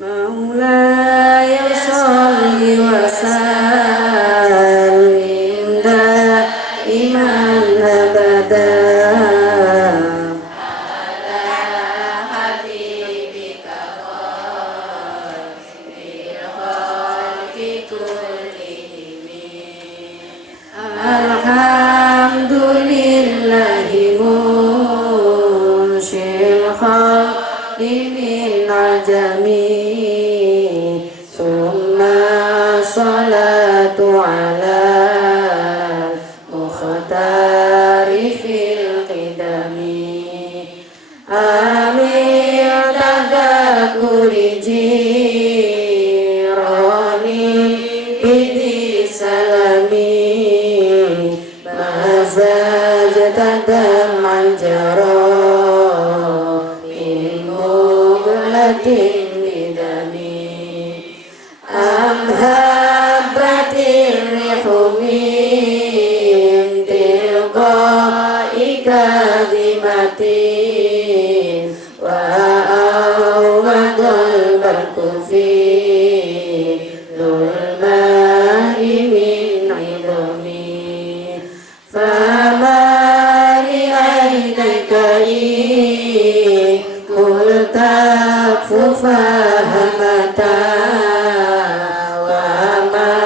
مولاي صل وسلم دائما أبدا على حبيبك خير الخلق كلهم الحمد لله منشئ الخلق من عجم ثم الصلاة على المختار في القدم آمين تذكر جيراني بذي سلامي مزاجت دمعا جرى من مغلة بدمي أم هبت الريح من تلقاء كاظمة وأومض البرق في ظلماء من عظمي فما لعينيك إن قلت فهمتا وما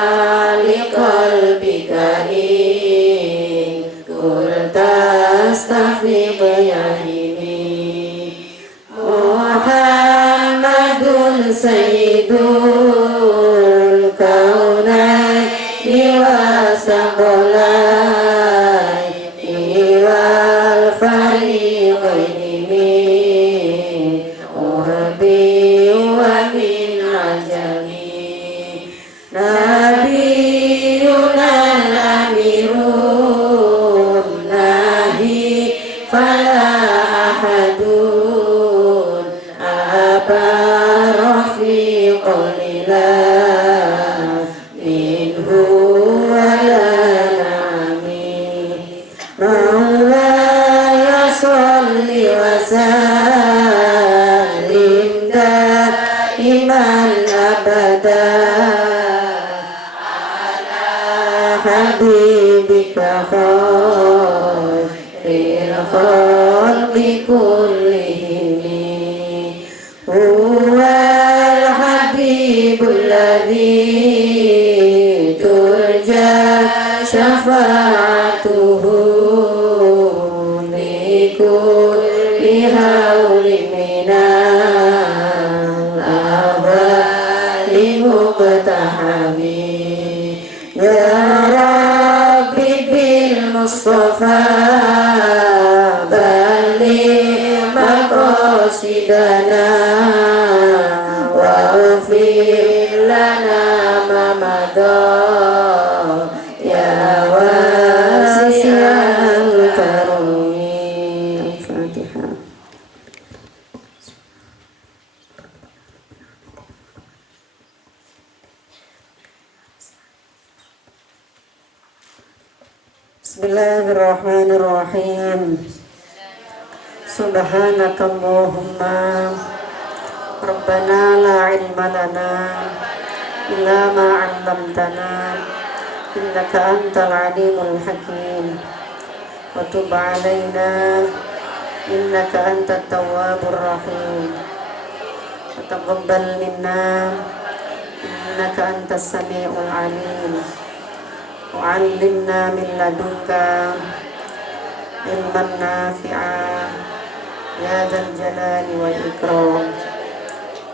لقلبك إن قلت استفيض يميني محمد سيد الكونين وثقلين والفريقين من أربي ومن عجمي نبينا الأمير الناهي فلا أحد أبار في قول الله منه ولا نعمي مولاي صل وسلم دائما أبدا على حبيبك خير الخلق كلهم هو الحبيب الذي ترجى شفاعته لكل هول من الأهوال مقتحم يا ربي بالمصطفى بلغ مقاصدنا واغفر لنا ما مضى يا واسع الكرم الفاتحة. Bismillahirrahmanirrahim. Subhanakallahumma Rabbana la ilma lana illa ma 'allamtana innaka antal alimul hakim wa tub 'alaina innaka antat tawwabur rahim wa taqabbal minna innaka antas samiul alim wa 'allimna min ladunka ilman nafi'a ya dzal jalali wal ikram.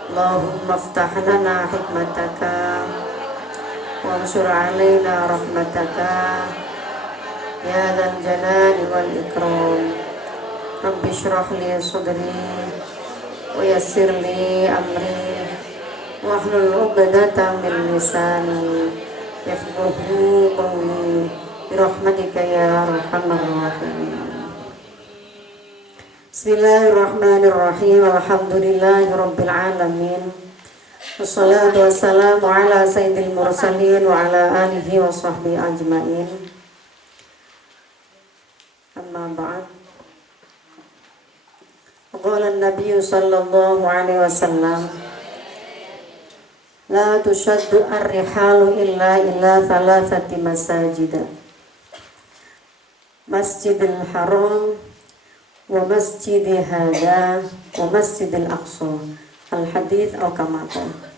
Allahumma aftah lana hikmataka wa ansur alaina rahmataka ya dzal jalali wal ikram. Rabbi shrah li sadri wa yassir li amri wa hlul 'uqdatam min lisani yafqahu qawli bi rahmatika ya arhamar rahimin. Bismillahirrahmanirrahim. Alhamdulillahi rabbil alamin. Wassalatu wassalamu ala sayyidil mursalin wa ala alihi wa sahbihi ajmain. Amma ba'd. Qala an-nabiy sallallahu alaihi wasallam La tushaddu ar-rihalu illa thalathati masajida. Masjidil Haram wa masjidi hadza wa masjidil aqsa. Al-hadits atau kama qala.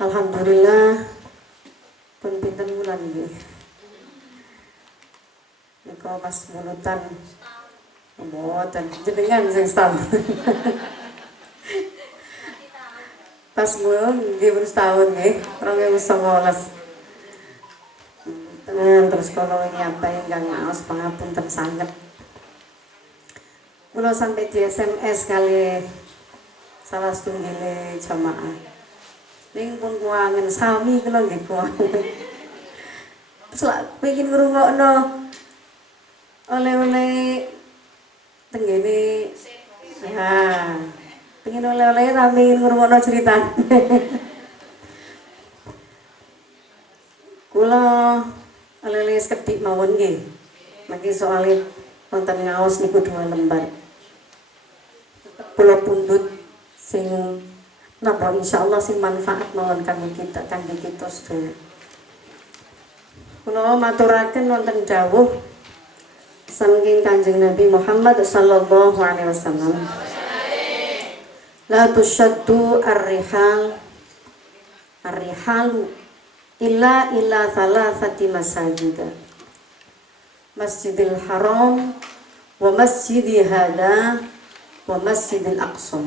Alhamdulillah pun pinten wulan nggih. Nika pas mulutan mboten jenengan sing setahun. Pas mulun nggih wis setahun nggih 2019. Terus kalau ini apa yang ngaos pangapunten sanget. Kula sampai di SMS kali salah setunggal jamaah. Ning pun kuangen sami kula nggih kuangen. Terus lak pengin ngrungokno oleh-oleh tenggene. Ya. Pengin oleh-oleh tapi ngrungokno ceritane. Kula oleh-oleh sekedhik mawon nggih. Mangke soalé wonten ngaos niku 2 lembar. Kula pundhut sing napa insyaallah sing manfaat mawon kangge kita sedaya. Kula maturaken wonten dawuh saking Kanjeng Nabi Muhammad sallallahu alaihi wasallam. La tushaddu ar-rihalu illa thalathati masajida. Masjidil Haram wa masjidi hadza wa masjidil aqsa.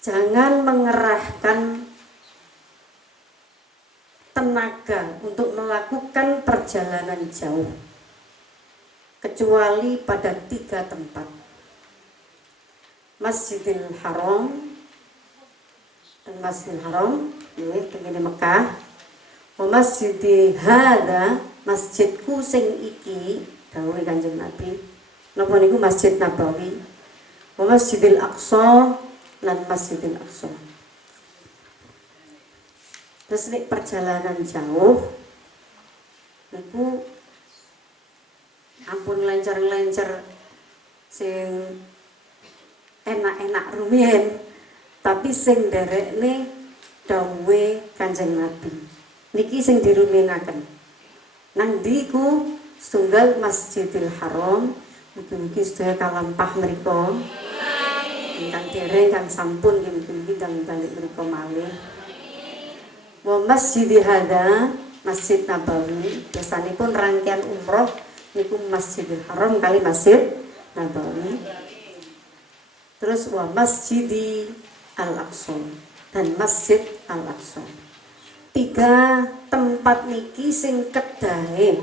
Jangan mengerahkan tenaga untuk melakukan perjalanan jauh kecuali pada 3 tempat. Masjidil Haram dan Masjidil Haram ini di Mekah. Wa masjidi hadza masjidku sing iki dawuh Kanjeng Nabi. Napa niku Masjid Nabawi. Wa Masjidil Aqsa lan Masjidil Aqsa. Terus nek perjalanan jauh niku ampun lancar-lancar sing enak-enak rumiyin, tapi sing nderekne dawuhe Kanjeng Nabi. Niki sing diruminaken. Nang ndiku setunggal Masjidil Haram, mugi-mugi sedaya kalampah mriku. Ingkang dereng kang sampun mugi-mugi ndang balik mriku malih. Wa masjidi hadza Masjid Nabawi, biasanipun rangkaian umroh niku Masjidil Haram kali Masjid Nabawi. Terus wa masjidi Al-Aqsa dan Masjid Al-Aqsa. 3 tempat niki sing kedahe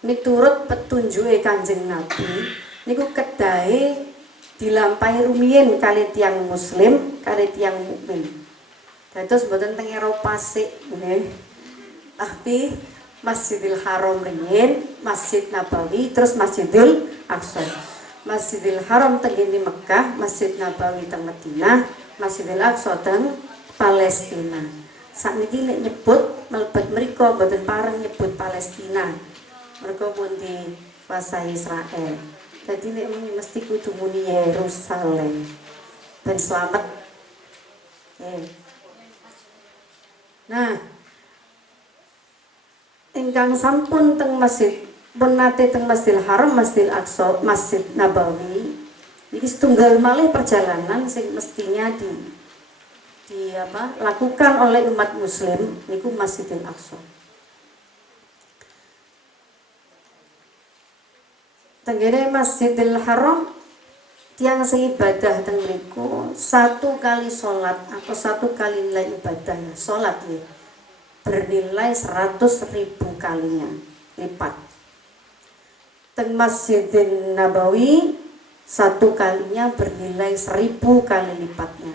miturut petunjuke Kanjeng Nabi niku kedahe dilampahi rumiyin kali tiyang muslim kali tiyang mukmin. Dados mboten teng Eropa sik nggih. Tapi Masjidil Haram riyin, Masjid Nabawi, terus Masjidil Aqsa. Masjidil Haram teng Mekah, Masjid Nabawi teng Madinah, Masjidil Aqsa teng Palestina. Sakniki nek nyebut mlebet mriku mboten pareng nyebut Palestina. Mereka pun dikuasai Israel. Jadi nek mesti kudu muni Yerusalem. Ben selamat. Nah, ingkang sampun teng masjid pun nate teng Masjidil Haram, Masjidil Aqsa, Masjid Nabawi. Iki setunggal malih perjalanan sing mestinya lakukan oleh umat muslim niku Masjidil Aqsa. Tenggene Masjidil Haram tiang sing ibadah teng mriku 1 kali salat atau 1 kali nilai ibadah salat ya bernilai 100.000 kalinya lipat. Teng Masjidil Nabawi 1 kalinya bernilai 1000 kali lipatnya.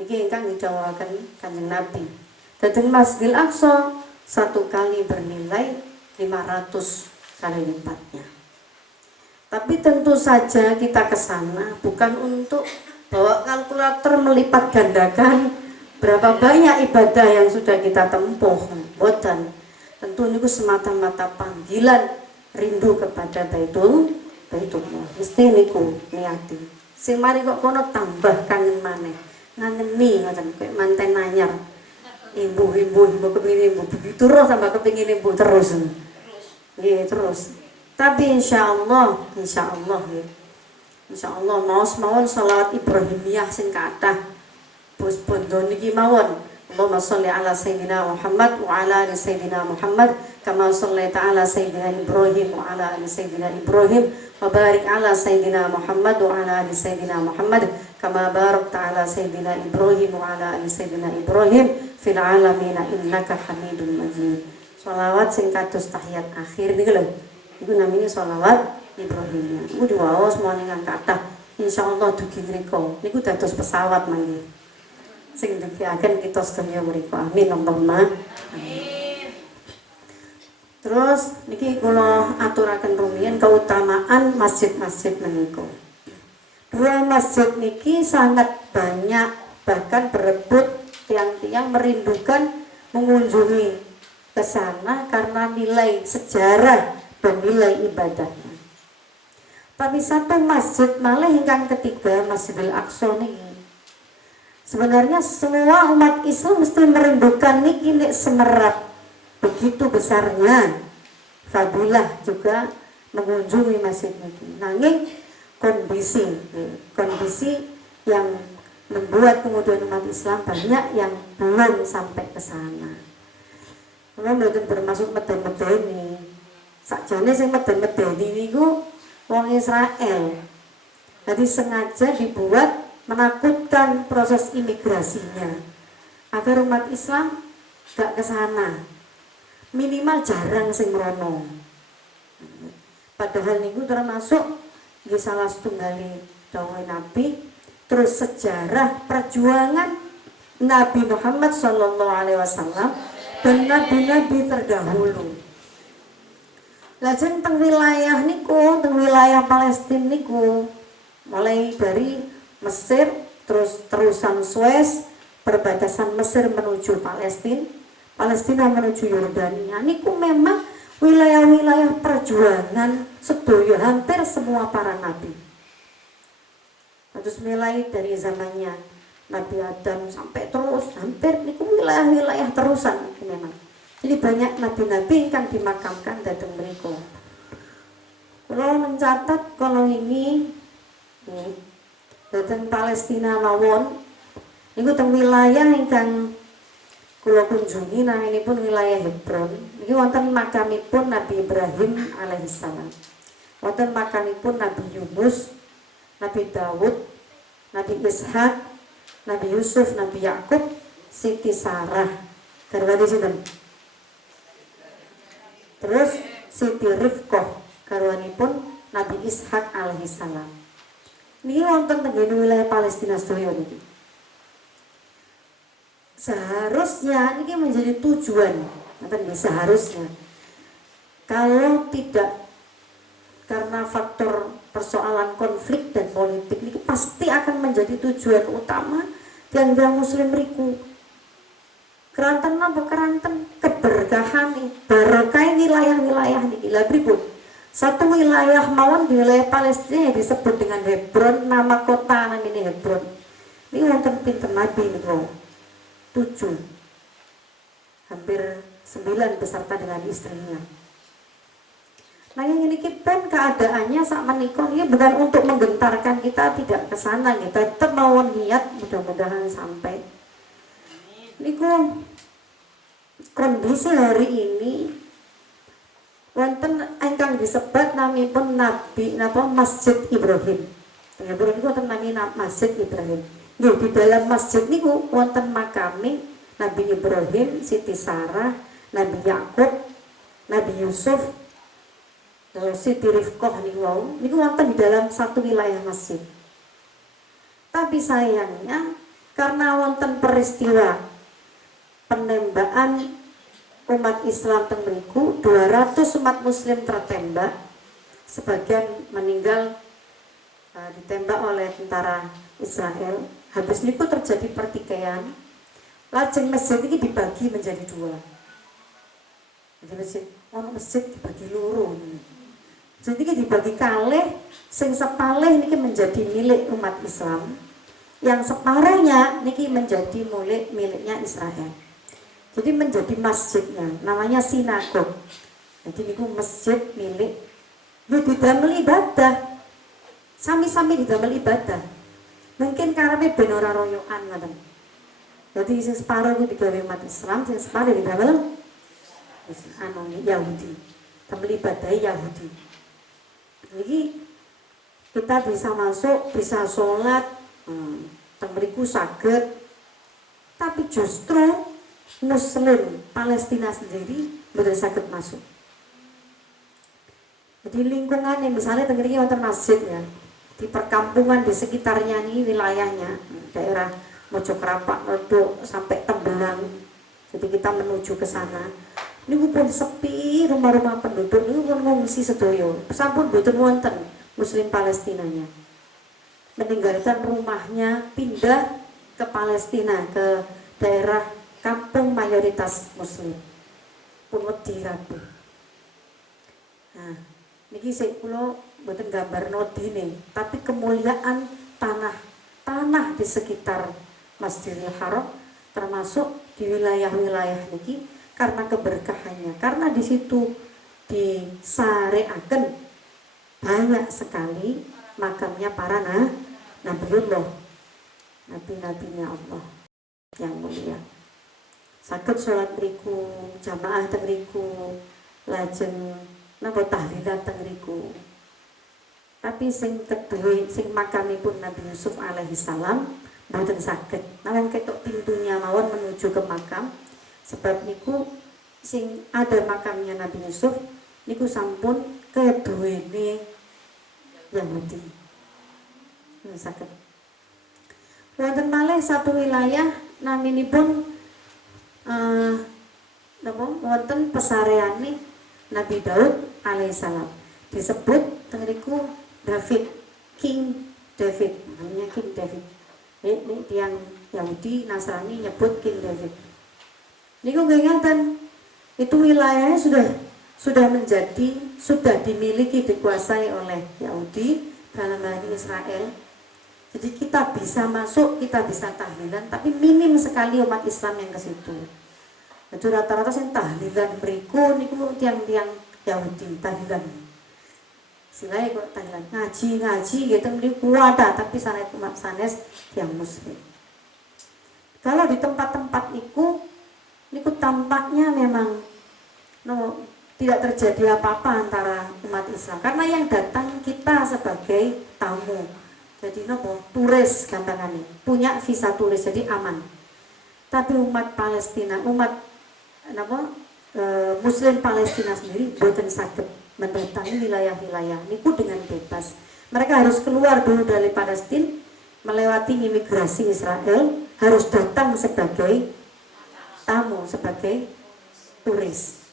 Iki ingkang didhawuhaken Kanjeng Nabi. Dhateng Masjidil Aqsa 1 kali bernilai 500 kali lipatnya. Tapi tentu saja kita ke sana bukan untuk bawa kalkulator melipat gandakan berapa banyak ibadah yang sudah kita tempuh. Boten. Tentu niku semata-mata panggilan rindu kepada Baitul Baitullah. Mesti niku niati. Sing mari kok kono tambah kangen maneh. Ngangeni ngoten koyo manten anyar. Ibu kepingin ibu begitu terus tambah kepingin ibu terus. Nggih, terus. Tapi insyaallah ya. Insyaallah maos mawon sholawat Ibrahimiyah sing kathah. Bos bondo niki mawon. Allahumma sholli ala sayyidina Muhammad wa ala ali sayyidina Muhammad kama shallaita ala sayyidina Ibrahim wa ala ali sayyidina Ibrahim wa barik ala sayyidina Muhammad wa ala ali sayyidina Muhammad kama barakta ala sayyidina Ibrahim wa ala ali sayyidina Ibrahim fil alamin innaka Hamidum Majid. Sholawat sing kados tahiyat akhir niku lho. Iku namanya sholawat Ibrahimiyah. Iku diwaos mawon ingkang kathah. Insyaallah dugi mriku niku dados pesawat mangke. Sing dugiaken kita sedaya mriku. Amin Allahumma amin. Terus niki kula aturaken rumiyin keutamaan masjid-masjid menika. Dua masjid niki sangat banyak, bahkan berebut tiang-tiang merindukan mengunjungi ke sana karena nilai sejarah dan nilai ibadahnya. Tapi satu masjid malah ingkang ketiga Masjidil Aqsa niki. Sebenarnya semua umat Islam mesti merindukan niki nek semerat begitu besarnya fadilah juga mengunjungi masjid niki. Nanging kondisi yang membuat kemudian umat Islam banyak yang belum sampai ke sana. Kalau mboten bermaksud meden-medeni. Sakjane sing meden-medeni niku wong Israel. Jadi sengaja dibuat menakutkan proses imigrasinya agar umat Islam gak ke sana. Minimal jarang sing merono. Padahal niku termasuk nggih salah setunggali dawuh Nabi, terus sejarah perjuangan Nabi Muhammad sallallahu alaihi wasallam dan nabi-nabi terdahulu. Lajeng teng wilayah niku, teng wilayah Palestina niku, mulai dari Mesir, terus terusan Suez, perbatasan Mesir menuju Palestina, Palestina menuju Yordania. Niku memang wilayah-wilayah perjuangan sedoyo hampir semua para nabi. Terus mulai dari zamannya Nabi Adam sampai terus hampir niku wilayah-wilayah terusan memang. Jadi banyak nabi-nabi yang dimakamkan datang mriku. Kalau mencatat kalau ini datang Palestina mawon niku teng wilayah ingkang kula kunjungi naminipun wilayah Hebron. Niki wonten makamipun Nabi Ibrahim alaihissalam. Wonten makamipun Nabi Yunus, Nabi Daud, Nabi Ishak, Nabi Yusuf, Nabi Yakub, Siti Sarah. Garwane sinten? Terus Siti Rifqah garwanipun Nabi Ishak alaihissalam. Niki wonten teng wilayah Palestina sedaya niki. Seharusnya ini menjadi tujuan, seharusnya. Kalau tidak karena faktor persoalan konflik dan politik ini pasti akan menjadi tujuan utama tiang-tiang muslim riku. Keranten apa keranten keberkahan barokah wilayah-wilayah niki. Lah pripun? Satu wilayah mawon di wilayah Palestina yang disebut dengan Hebron, nama kota namanya Hebron. Ini wonten pinten nabi niku. 7, hampir 9 beserta dengan istrinya. Nah yang ini pun keadaannya saat menikah ini bukan untuk menggentarkan kita tidak ke sana, kita tetap mau niat mudah-mudahan sampai. Niku kondisi hari ini wonten ingkang disebat namipun Nabi napa Masjid Ibrahim. Ibrahim niku wonten nami Masjid Ibrahim. Nggih, di dalam masjid niku wonten makame Nabi Ibrahim, Siti Sarah, Nabi Yakub, Nabi Yusuf, Siti Rifqah niku wonten di dalam satu wilayah masjid. Tapi sayangnya karena wonten peristiwa penembakan umat Islam teng mriku, 200 umat muslim tertembak, sebagian meninggal ditembak oleh tentara Israel. Habis niku terjadi pertikaian. Lajeng masjid ini dibagi menjadi 2. Jadi masjid dibagi loro. Jadi dibagi kalih, sing sepalih niki menjadi milik umat Islam, yang separuhnya niki menjadi miliknya Israel. Jadi menjadi masjidnya, namanya sinagog. Jadi niku masjid milik, didamel ibadah, sami-sami didamel ibadah. Mungkin karepe ben ora royokan ngoten. Jadi sing separuh iku digawe umat Islam, sing separuh didamel Yahudi. Damel ibadah Yahudi. Jadi kita bisa masuk, bisa sholat, mriku saged. Tapi justru Muslim Palestina sendiri boten saged masuk. Jadi lingkungan yang misalnya tenggeri wonten masjid ya, di perkampungan di sekitarnya nih wilayahnya, daerah Mojokerto Ledok sampai Tembelang. Jadi kita menuju ke sana. Ini pun sepi rumah-rumah penduduk, ini pun ngungsi sedoyo. Sampun boten wonten Muslim Palestinanya. Meninggalkan rumahnya, pindah ke Palestina, ke daerah kampung mayoritas Muslim. Pun wedi rabi. Nah, niki sik kula mboten gambarno dene, tapi kemuliaan tanah di sekitar Masjidil Haram termasuk di wilayah-wilayah niki karena keberkahannya, karena di situ disareaken banyak sekali makamnya para nabiullah, nabi-nabinya Allah yang mulia. Saged salat mriku, jamaah teng mriku, lajeng napa tahlilan teng mriku. Tapi sing kedue sing makamipun Nabi Yusuf alaihi salam mboten saged. Namung ketok pintunya mawon menuju ke makam. Sebab niku sing ada makamnya Nabi Yusuf niku sampun keduwene Yahudi. Saged. Wonten malih satu wilayah naminipun wonten pesareane Nabi Daud alaihissalam, disebut tengriku David, King David, namanya King David. Ini tiang Yahudi Nasrani nyebut King David. Niku ngingatan itu wilayahnya sudah dimiliki, dikuasai oleh Yahudi dalam hal ini Israel. Jadi kita bisa masuk, kita bisa tahlilan, tapi minim sekali umat Islam yang ke situ. Itu rata-rata sing tahlilan mriku niku tiang-tiang Yahudi tahlilan. Silai kok tahlilan ngaji gitu mriku ada, tapi sanes tiang Muslim. Kalau di tempat-tempat niku tampaknya memang tidak terjadi apa-apa antara umat Islam, karena yang datang kita sebagai tamu. Jadi turis gampangane, punya visa turis, jadi aman. Tapi umat Palestina, Muslim Palestina sendiri boten saged mendatangi wilayah-wilayah niku dengan bebas. Mereka harus keluar dulu dari Palestina, melewati imigrasi Israel, harus datang sebagai tamu, sebagai turis.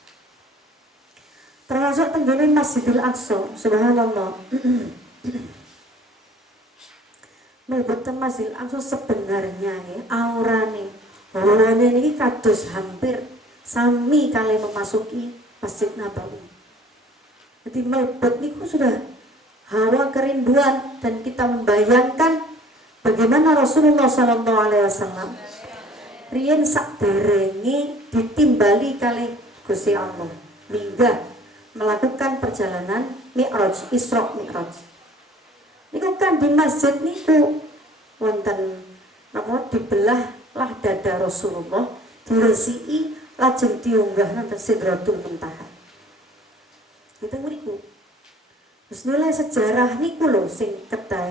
Termasuk tenggene Masjidil Aqsa, subhanallah. Mboten Masjidil Aqsa sebenarnya ya, aurane ini kados hampir sami kali memasuki Masjid Nabawi. Jadi melebet niku sudah hawa kerinduan, dan kita membayangkan bagaimana Rasulullah SAW riyen sakderenge ditimbali kali Gusti Allah minggah melakukan perjalanan Mi'raj, Isra Mi'raj. Niku kan di masjid niku wonten dibelah lah dada Rasulullah, diresiki lajeng diunggah nonton Sidratul Muntaha. Itu mriku. Terus nilai sejarah niku lho sing kedah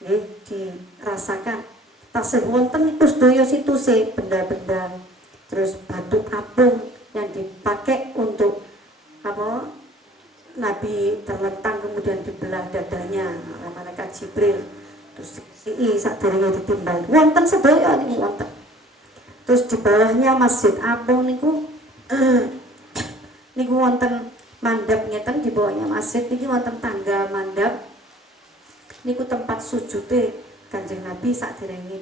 nggih dirasakan. Tasih wonten niku sedaya situse benda-benda, terus batu apung yang dipakai untuk Nabi terlentang kemudian dibelah dadanya oleh malaikat Jibril. Terus sadurunge ditimbal wonten sedaya niku wonten. Terus di bawahnya Masjid Apung niku niku wonten mandap ngeten, di bawahnya masjid niki wonten tangga mandap. Niku tempat sujude Kanjeng Nabi sakderenge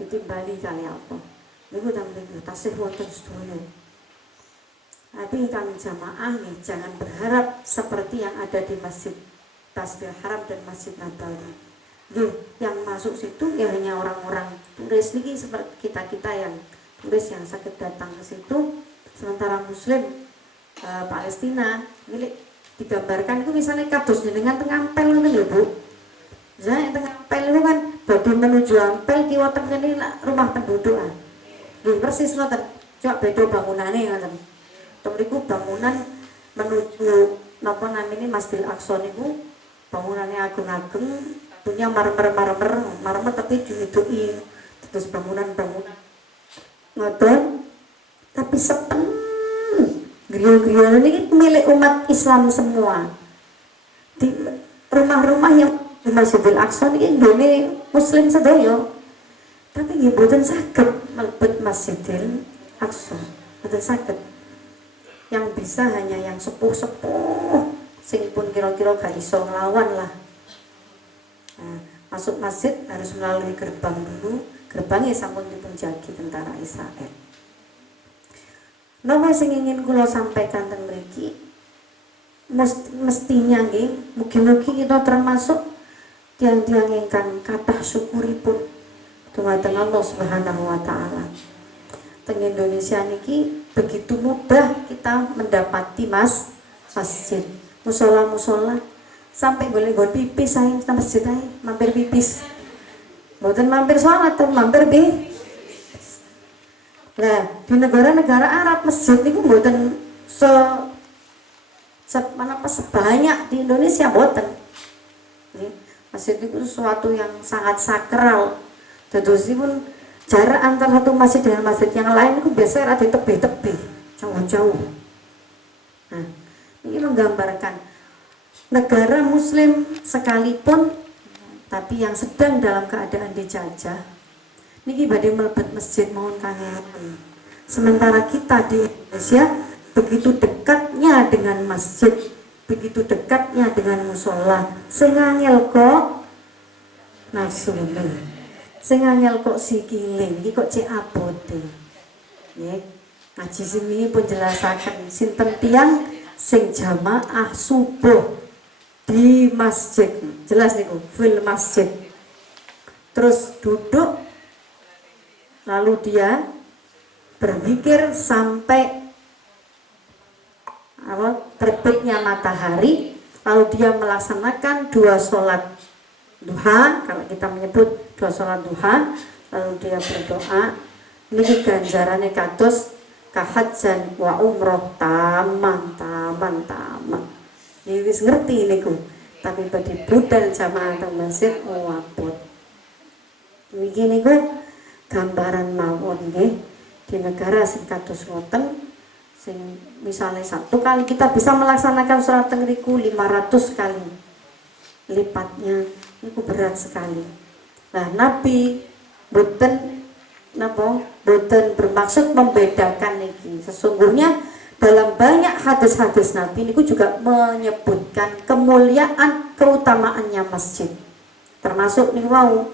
ditimbali kali apa. Niku teng mriku tasih wonten sedaya. Tapi kami jamaah nih jangan berharap seperti yang ada di Masjid Masjidil Haram dan Masjid Nabawi. Yang masuk situ ya hanya orang-orang turis nih seperti kita-kita yang turis yang sakit datang ke situ. Sementara Muslim Palestina milik digambarkan itu misalnya kados dengan tengah ampel ngoten lho Bu. Saya tengah ampel itu kan badhe menuju ampel kiwa teng kene rumah penduduk. Nggih persis ngoten. Cok beda bangunane ngoten. Mriku bangunan menuju napa namine Masjidil Aqsa niku bangunannya ageng-ageng, punya marmer tapi diidoi terus bangunan-bangunan ngoten tapi sepen griya-griya ini milik umat Islam semua. Di rumah-rumah yang di Masjidil Aqsa ini nggone Muslim sedaya. Tapi nggih mboten saged mlebet Masjidil Aqsa. Mboten saged. Yang bisa hanya yang sepuh-sepuh sing pun kira-kira gak iso nglawan lah. Nah, masuk masjid harus melalui gerbang dulu. Gerbangnya sampun dipunjagi tentara Israel. Napa sing ingin kula sampaikan teng mriki mestinya nggih mugi-mugi kita termasuk tiang-tiang ingkang kathah syukuripun dumateng Allah Subhanahu wa taala. Teng Indonesia niki begitu mudah kita mendapati masjid, musola sampai golek-golek pipis ae nang masjid ae, mampir pipis. Mboten mampir salat, mampir Nah, di negara-negara Arab masjid niku mboten sebanyak di Indonesia mboten. Masjid itu sesuatu yang sangat sakral. Dadosipun jarak antara satu masjid dengan masjid yang lain itu biasanya ada tebih-tebih, jauh-jauh. Nah, ini menggambarkan negara Muslim sekalipun, tapi yang sedang dalam keadaan dijajah, niki badhe mlebet masjid mawon kangelan. Sementara kita di Indonesia begitu dekatnya dengan masjid, begitu dekatnya dengan musola, sing angel kok nafsune. Sing angel kok sikile iki kok cek abote. Nggih. Ngaji sini pun jelasaken sinten tiyang sing jamaah subuh di masjid. Jelas niku, fil masjid. Terus duduk lalu dia berzikir sampai terbitnya matahari, lalu dia melaksanakan 2 sholat duha, kalau kita menyebut 2 sholat duha, lalu dia berdoa. Niki ganjarane kados kahajjan wa umroh taman. Ini wis ngerti niku, tapi badhe budal jamaah teng masjid wabot. Niki niku gambaran mawon nggih di negara sing kados ngoten, sing misalnya 1 kali kita bisa melaksanakan sholat teng riku 500 kali lipatnya, itu berat sekali. Nah, Nabi boten bermaksud membedakan niki. Sesungguhnya dalam banyak hadis-hadis Nabi niku juga menyebutkan kemuliaan keutamaannya masjid. Termasuk niku wau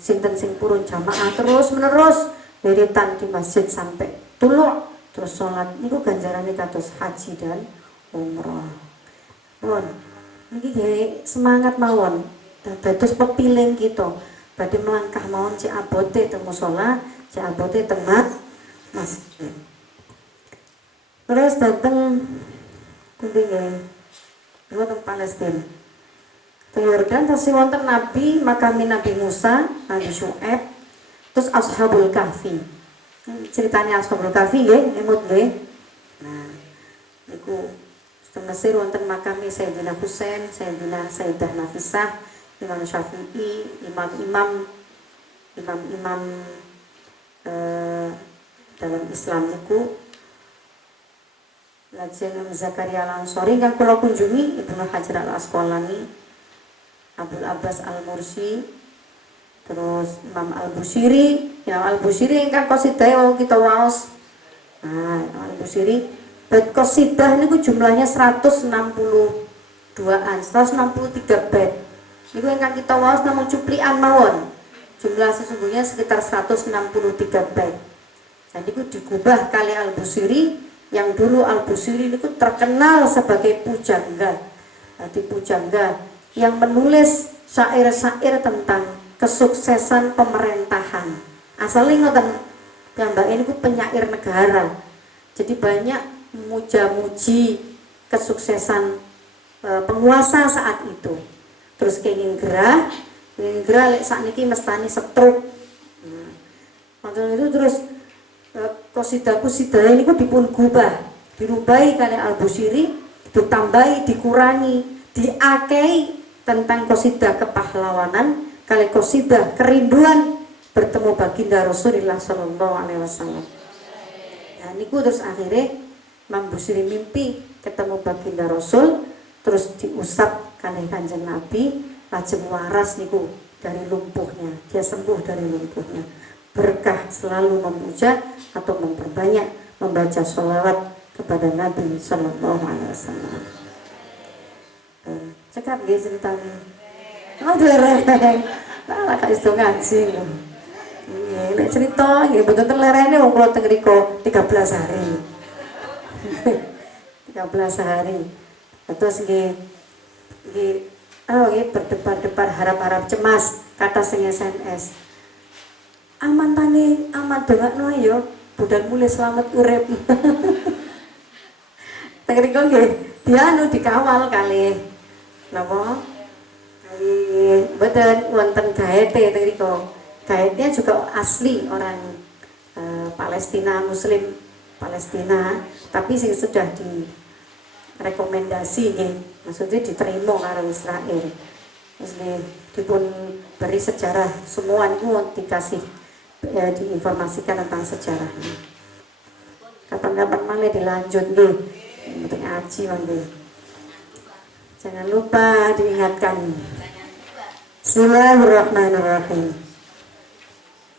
sinten sing purun jamaah terus menerus wiritan di masjid sampai tuluk terus sholat niku ganjarane kados haji dan umrah. Pun niki semangat mawon dados pepiling kita badhe melangkah mawon cek abote teng musala, cek abote teng masjid. Terus dateng pundi nggih teng Palestina. Teng Yordan tasih wonten nabi, makami Nabi Musa, Nabi Syuaib, terus Ashabul Kahfi. Ceritanya Ashabul Kahfi nggih, emut nggih. Nah, niku teng Mesir wonten makami Sayyidina Husain, Sayyidah Nafisah, Imam Syafi'i, imam-imam dalam Islam niku. Lajeng Zakaria Al-Ansori kang kula kunjungi, Ibnu Hajar Al-Asqalani, Abdul Abbas Al-Mursi, terus Imam Al-Busiri. Imam Al-Busiri ingkang qasidah kita waos. Nah, Imam Al-Busiri bait qasidah niku jumlahnya 162-an, 163 bait. Niku ingkang kita waos namung cuplikan mawon. Jumlah sesungguhnya sekitar 163 bait. Dan niku digubah kali Al-Busiri yang dulu Al-Busiri itu terkenal sebagai pujangga. Jadi pujangga yang menulis syair-syair tentang kesuksesan pemerintahan. Asalnya ngoten, Mbak ini penyair negara. Jadi banyak muja-muji kesuksesan penguasa saat itu. Terus kenging gerah lek sakniki mestani setruk. Nah, itu terus qasidah ini dipun dirubahi kali Al-Busiri, ditambahi, dikurangi, diakei tentang qasidah kepahlawanan kali qasidah kerinduan bertemu baginda Rasulullah Sallallahu Alaihi Wasallam. Nah niku terus akhirnya Imam Busiri mimpi ketemu baginda Rasul, terus diusap kali Kanjeng Nabi, lajeng waras niku dari lumpuhnya, dia sembuh dari lumpuhnya. Berkah selalu memuja atau memperbanyak membaca sholawat kepada Nabi Sallallahu Alaihi Wasallam. Cekap nggih ceritanya. Oh dereng. Lah kak iso ngaji lho. Nggih, nek cerita nggih mboten telerene wong kula teng mriku 13 hari. 13 hari. Terus nggih berdebar-debar harap-harap cemas kata sing SMS. Aman tani, aman dongakno ya, budal mulai selamat urip. Teng mriku nggih dianu dikawal kali napa? Kali mboten wonten gaete teng mriku. Gaetnya juga asli orang Palestina, Muslim Palestina, tapi sing sudah direkomendasi nggih, maksudnya diterima karo Israel. Terus dipun beri sejarah semua niku dikasih diinformasikan tentang sejarahnya. Kapan-kapan malah dilanjut nggih. Untuk ngaji mangke. Jangan lupa diingatkan. Bismillahirrahmanirrahim.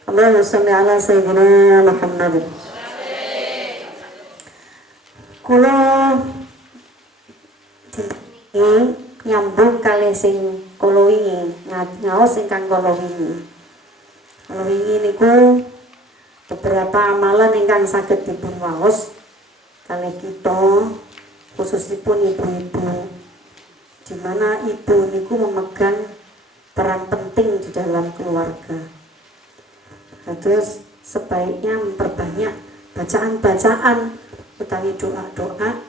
Allahumma sholli ala sayyidina Muhammad. Kula nyambung kali sing kala wingi, ngaos ingkang kala wingi. Kala wingi niku beberapa amalan ingkang saged dipun waos kalih kita, khususipun ibu-ibu, di mana ibu niku memegang peran penting di dalam keluarga. Terus sebaiknya memperbanyak bacaan-bacaan utawi doa-doa,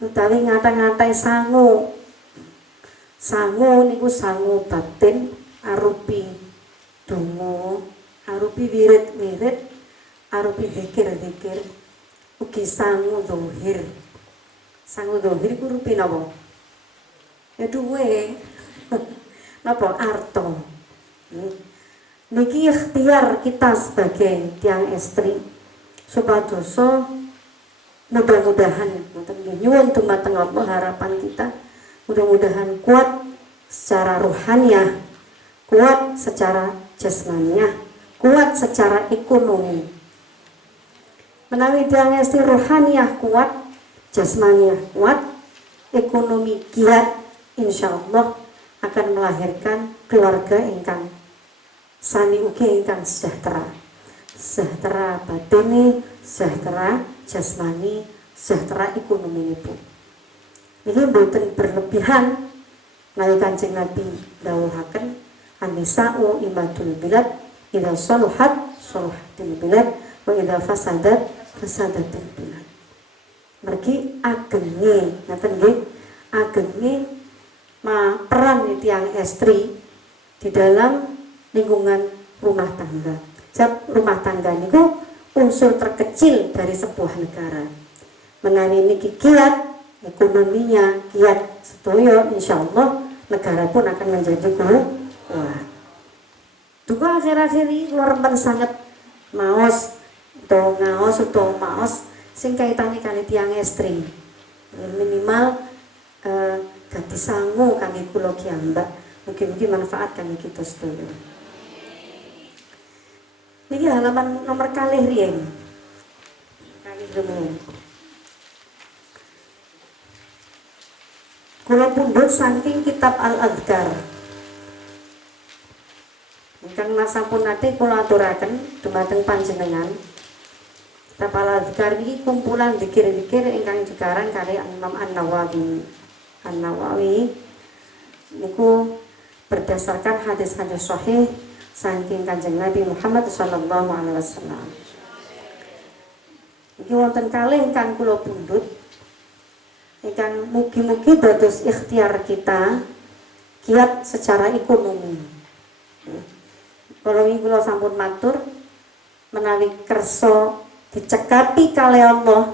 utawi ngata-ngatai sangu niku sangu batin arupi donga, arupi wirid-wirid, arupi zikir-zikir, ugi sangu zahir. Sangu zahir ku rupi napa? Ya duwe. Napa arto? Niki ikhtiar kita sebagai tiang istri supadoso mudah-mudahan nyuwun dumateng Allah, harapan kita mudah-mudahan kuat secara rohaniah, kuat secara jasmaniah, kuat secara ekonomi. Menawi tiang istri rohaniah kuat, jasmaniah kuat, ekonomi giat, insyaallah akan melahirkan keluarga ingkang sami ugi ingkang sejahtera. Sejahtera batini, sejahtera jasmani, sejahtera ekonomi ibu. Ini mboten berlebihan. Nalika Kanjeng Nabi dawuhaken an-nisa'u imadul bilad, idza saluhat saluhatil bilad, wa idza fasadat fasadatil bilad. Mergi agenge, ngaten nggih, agenge peran tiang istri di dalam lingkungan rumah tangga. Sebab rumah tangga niku unsur terkecil dari sebuah negara. Menawi niki giat, ekonominya giat sedaya, insyaallah negara pun akan menjadi kuat. Duga akhir-akhir ini luar biasa sangat maos atau maos sing kaitane kali tiang istri. Minimal ganti sangu kangge kula ki Mbak. Mungkin manfaat kangge kita sedaya. Niki halaman nomor kalih riyen. Kalih rumiyin. Kula pundhut saking kitab Al-Adhkar. Ingkang sampun nate kula aturaken dumateng panjenengan. Kitab Al-Azkar ini kumpulan zikir-zikir ingkang dikarang kali Imam An-Nawawi. An-Nawawi niku berdasarkan hadis-hadis sahih saking Kanjeng Nabi Muhammad sallallahu alaihi wasallam. Iki wonten kalih ingkang kula pundhut ingkang mugi-mugi dados ikhtiar kita kiat secara ekonomi. Kalau kula sampun matur menawi kersa dicekapi kalih Allah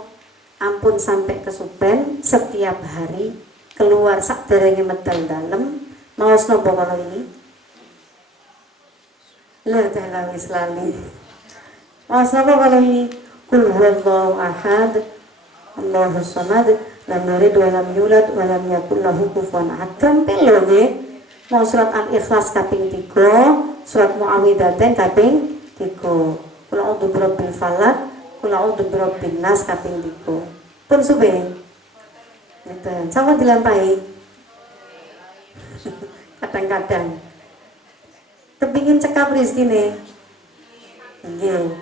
ampun sampai kesupen setiap hari keluar sakderenge medal dalem maos napa kala ini la ta'ala wis lali maos napa kala ini kul huwallahu ahad Allahus samad lam yalid wa lam yulad wa lam yakul lahu kufuwan ahad. Gampil lho nggih. Mau surat Al-Ikhlas kaping 3, surat Muawwidzatain kaping 3. Qul a'udzu birabbil falaq, qul a'udzu birabbin nas kaping 3. Pun suwe. Ngeten. Sampun dilampahi. Kadang-kadang kepingin cekap rezekine. Nggih.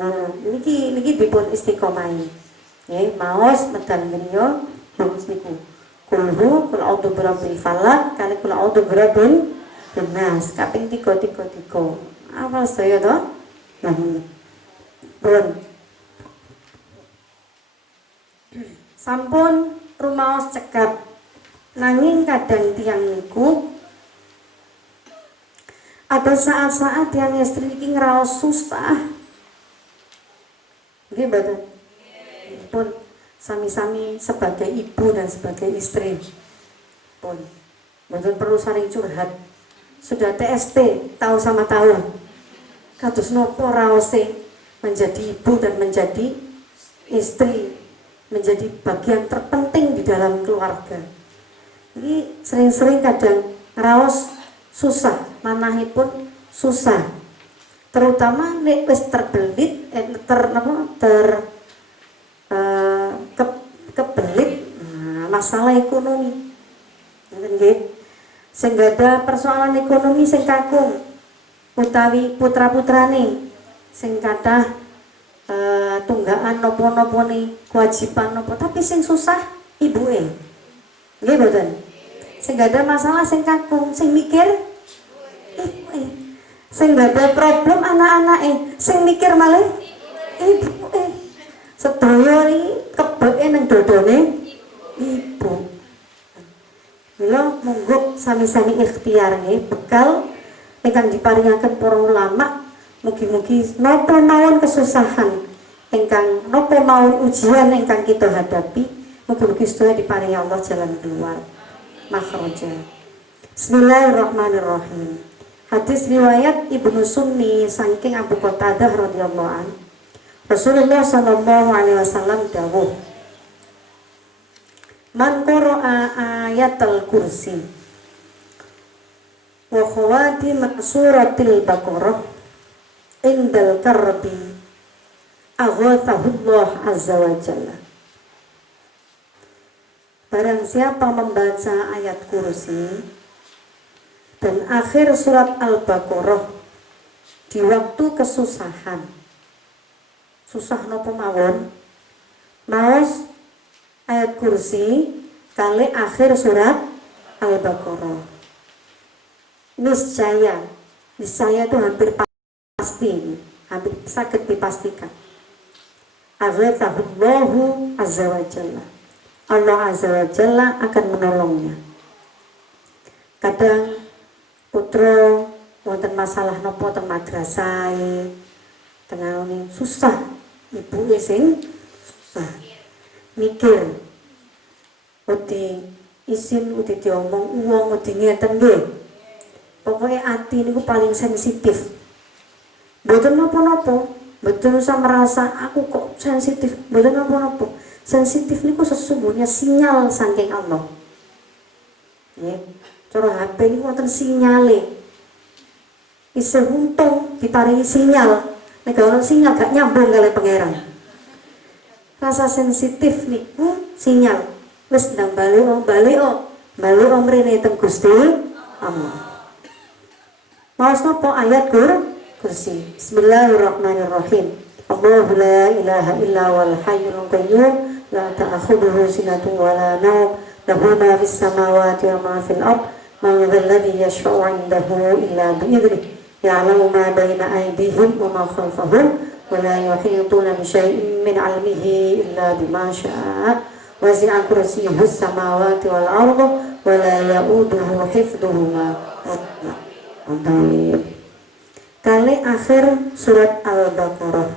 Nah, niki dipun istiqomahi. Nggih, maos medal griya maos niku. Kulhu kul a'udzu birabbil falaq kali kul a'udzu birabbin nas kaping 333. Awal saya to? Nah. Pun. Sampun rumaos cekap. Nanging kadang tiang niku ada saat-saat yang istri iki ngraos susah. Nggih mboten? Pun sami-sami sebagai ibu dan sebagai istri pun mboten perlu saling curhat. Sudah TST tahu sama tahu kados nopo raose menjadi ibu dan menjadi istri, menjadi bagian terpenting di dalam keluarga. Ini sering-sering kadang raos susah, manahipun susah, terutama nek wis terbelit kebelit masalah ekonomi. Nggih. Sing ada persoalan ekonomi sing kakung utawi putra-putrane sing kathah tunggakan napa-napane, kewajiban napa, tapi sing susah ibuke. Nggih mboten? Sing ada masalah sing kakung, sing mikir ibuke. Sing ada problem anak-anake, sing mikir malih ibuke. Sedaya iki kebeke nang dodone ibu. Mila monggo sami-sami ikhtiar nggih bekal ingkang diparingaken para ulama, mugi-mugi napa mawon kesusahan ingkang napa mawon ujian ingkang kita hadapi, mugi-mugi sedaya diparingi Allah jalan keluar makhraja. Bismillahirrahmanirrahim. Hadis riwayat Ibnu Sunni saking Abu Qatadah radhiyallahu an. Rasulullah sallallahu alaihi wasallam dawuh, man qara'a ayatul kursi wa khawatim suratil baqarah indal karbi aghathahullah azza wa jalla. Barang siapa membaca ayat kursi dan akhir surat Al-Baqarah di waktu kesusahan, susah napa mawon, maos ayat kursi kali akhir surat Al-Baqarah, niscaya itu hampir pasti, hampir sakit dipastikan, aghathahullahu azza wa jalla, Allah azza wa jalla akan menolongnya. Kadang putra wonten masalah napa teng madrasah tengah ini susah, ibu sing susah mikir uti isin uti diomong uang uti ngeten nggih. Pokoknya ati niku paling sensitif. Mboten napa-napa, mboten usah merasa aku kok sensitif, mboten napa-napa. Sensitif niku sesungguhnya sinyal saking Allah. Nggih. Cara HP niku wonten sinyale. Isih untung diparingi sinyal. Nek ora sinyal gak nyambung kali pangeran. Rasa sensitif niku sinyal. Wis ndang balik mrene teng Gusti Allah. Maos napa ayat kursi. Bismillahirrahmanirrahim. Allahu la ilaha illa wal hayyul qayyum la ta'khudhuhu sinatun wa la nawm lahu ma fis samawati wa ma fil ard man dhal ladzi yashfa'u 'indahu illa bi idhnihi ya'lamu ma bayna aydihim wa ma khalfahum wa la yuhituna bi syai'in min 'ilmihi illa bima syaa wasi'a kursiyyuhu as-samawati wal arda wa la ya'uduhu hifdhuhuma. Kali akhir surat Al-Baqarah.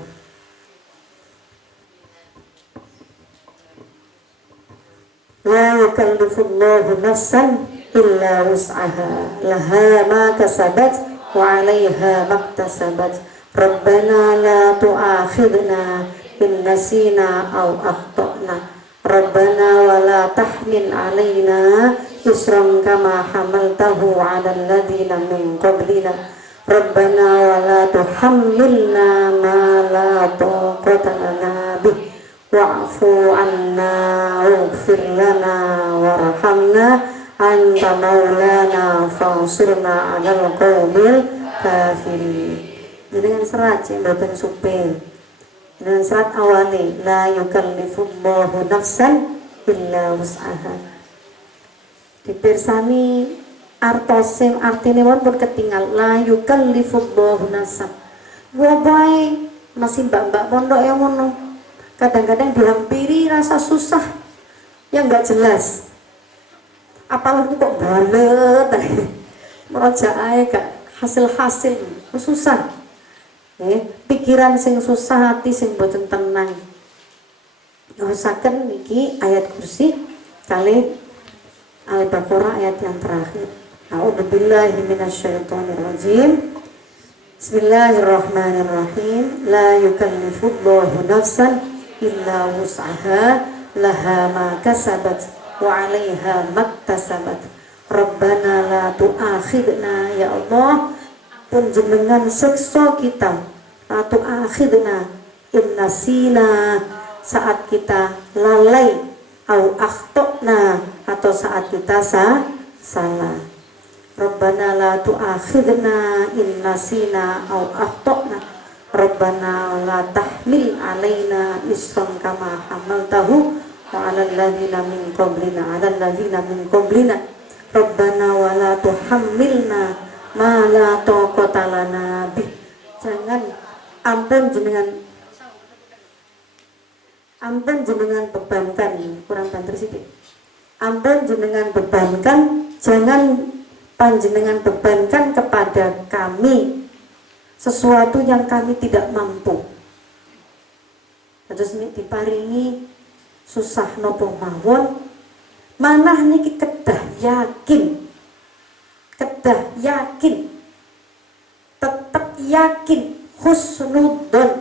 La yukallifullahu nafsan illa wus'aha laha ma kasabat wa 'alaiha maktasabat. Rabbana la tu'akhidna in nasina aw akhtana. Rabbana wa la tahmil 'alaina isran kama hamaltahu 'alal ladzina min qablina. Rabbana wa la tuhammilna ma la taqata lana bih wa'fu 'anna waghfir lana warhamna anta maulana fansurna 'alal qaumil kafirin. Dengan serat yang mboten supil. Dengan serat awale la yukallifullahu nafsan illa wus'aha. Dipirsani artosing artine pun ketinggal la yukallifullahu nafsan. Gua bae masih mbak-mbak pondok yang ngono. Kadang-kadang dihampiri rasa susah yang enggak jelas. Apalagi kok balet. Merojaae gak hasil-hasil susah. Pikiran sing susah, hati sing boten tenang. Usahakan niki ayat kursi kali Al-Baqarah ayat yang terakhir. A'udzubillahi minasyaitonirrajim. Bismillahirrahmanirrahim. La yukallifullahu nafsan illa wus'aha laha ma kasabat wa 'alaiha maktasabat. Rabbana la tu'akhidna ya Allah pun jenengan seksa kita atau akhirna innasina saat kita lalai au akhtona atau saat kita salah. Rabbana la tu'akhidna innasina au akhtona. Rabbana la tahmil alaina isran kama hamaltahu wa 'alal ladzina min qablina Rabbana wa la tuhammilna ma la taqata lana bih. Jangan ampun jenengan bebankan, kurang banter sedikit. Ampun jenengan bebankan, jangan panjenengan bebankan kepada kami sesuatu yang kami tidak mampu. Terus ini diparingi susah nopo mawon, manah niki kedah yakin, tetap yakin husnudzon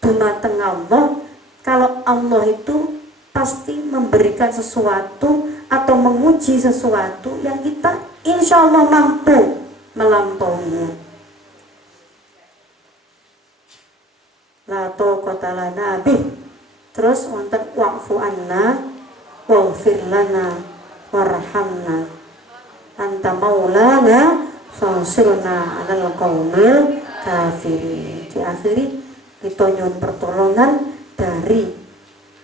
dumateng Allah, kalau Allah itu pasti memberikan sesuatu atau menguji sesuatu yang kita insya Allah mampu melampauinya. La taqata lana bih. Terus wonten wa'fu anna waghfir lana warhamna anta maulana fansurna 'alal qaumil kafirin. Diakhiri kita nyuwun pertolongan dari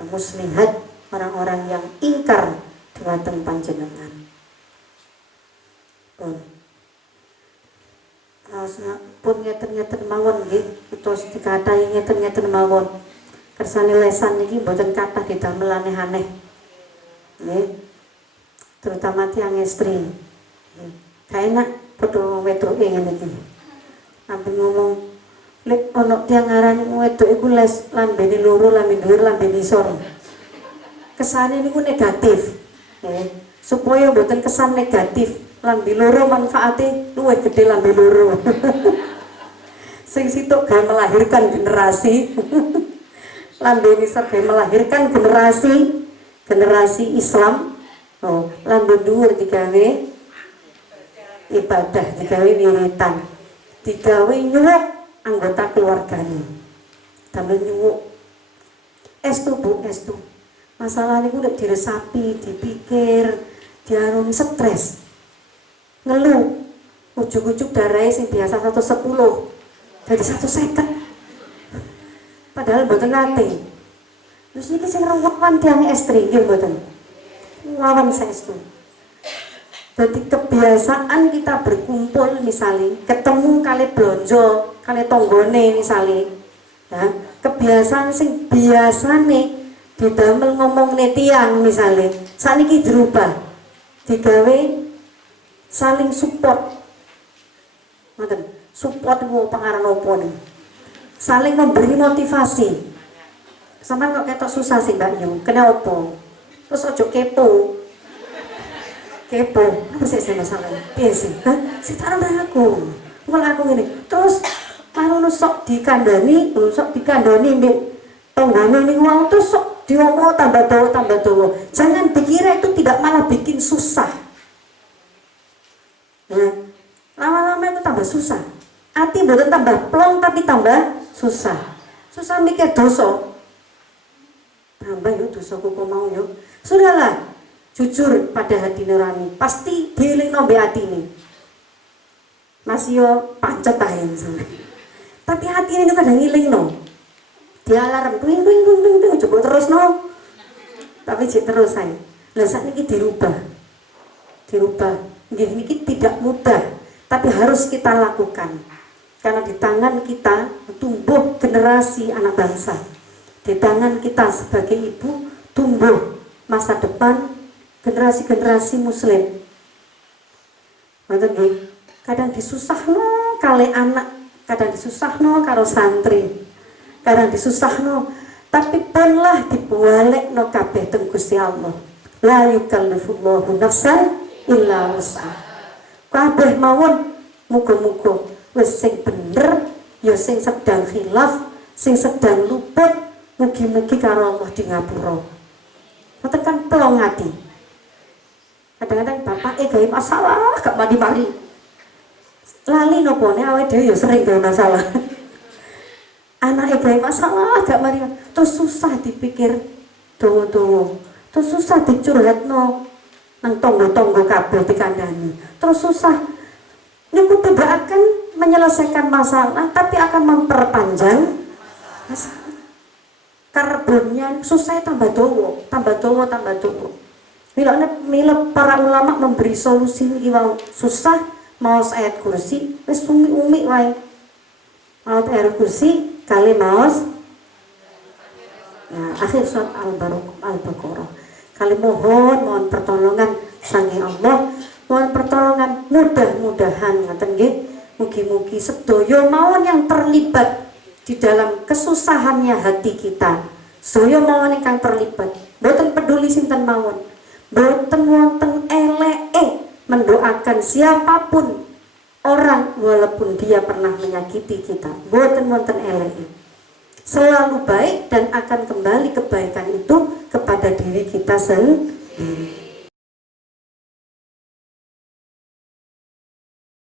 muslihat orang-orang yang ingkar dumateng panjenengan. Pun ngeten-ngeten mawon nggih, kita dikatahi ngeten-ngeten mawon. Kersane lesan niki mboten kathah didamel aneh-aneh. Nggih. Terutama tiyang estri. Gak enak padha wedoke ngene iki. Sampe ngomong, "Lek ana tiyang ngarani wedok iku les lambene loro, lambe dhuwur, lambe ngisor." Kesane niku negatif. Nggih. Supaya mboten kesan negatif, lambe loro manfaate luwih gedhe lambe loro. Sing sitok gawe melahirkan generasi. Lambe ngisor gawe melahirkan generasi Islam. Oh, lambe dhuwur digawe ibadah, digawe wiritan, digawe nyuwuk anggota keluargane. Tambah nyuwuk. Estu Bu, estu. Masalah niku nek diresapi, dipikir, diaruni stres. Ngeluh. Ujug-ujug darahe sing biasa 110 jadi 150. Padahal mboten nate. Terus niki sing rawan tiyang estri nggih mboten. Lawan saestu. Jadi kebiasaan kita berkumpul misalnya, ketemu kali blonjo, kali tonggone misalnya, ya, kebiasaan sing biasane didamel ngomongne tiyang misalnya, saniki dirubah, digawe saling support, ngoten, support ku pengaran opo nih, saling memberi motivasi, sampai kok ketok susah sih Mbak Yu, kena opo, terus ojo kepo. Kepo, apa sih saya masalahnya? Iya sih, hah? Si taruh aku, bukan aku gini. Terus kalau sok dikandani mbak tonggone nih uang tuh sok diomong tambah doa. Jangan dikira itu tidak malah bikin susah. Ya, lama-lama itu tambah susah. Hati bukan tambah plong tapi tambah susah. Susah mikir dosa. Tambah yuk dosaku kok mau yuk. Sudahlah. Jujur pada hati nurani, pasti dieling nombe hati ini. Masih yo pancet aja misalnya. Tapi hati ini kadang ngiling no. Dia alarm, tuing, coba terus no. Tapi cek terus saya. Lah saat ini dirubah. Ini tidak mudah, tapi harus kita lakukan. Karena di tangan kita tumbuh generasi anak bangsa. Di tangan kita sebagai ibu tumbuh masa depan generasi muslim. Kadang disusahno kali anak, kadang disusahno karo santri, kadang disusahno, tapi punlah dibualekno kabeh teng Gusti Allah. La yukallifullahu nafsan illa wus'aha. Kabeh mawon muga-muga wis sing bener, ya sing sedang khilaf, sing sedang luput, mugi-mugi karo Allah di ngapura. Tekan pelong hati. Kadang-kadang bapak gawe masalah gak mari-mari. Lali nopone awake dhewe ya sering gawe masalah. Anake gawe masalah gak mari. Terus susah dipikir dawa-dawa. Terus susah dicurhatno nang tonggo-tonggo kabeh dikandani. Terus susah. Niku tidak akan menyelesaikan masalah tapi akan memperpanjang masalah. Karbonnya susah tambah dawa. Mila para ulama memberi solusi ini susah maos ayat kursi wis umi wae. Maos ayat kursi kali maos akhir surat Al-Baqarah. Kali mohon pertolongan sangi Allah, mohon pertolongan mudah-mudahan ngaten nggih mugi-mugi sedaya mawon yang terlibat di dalam kesusahannya hati kita. Sedaya mawon ingkang terlibat, mboten peduli sinten mawon. Boten wonten mendoakan siapapun orang walaupun dia pernah menyakiti kita. Boten wonten selalu baik dan akan kembali kebaikan itu kepada diri kita sendiri.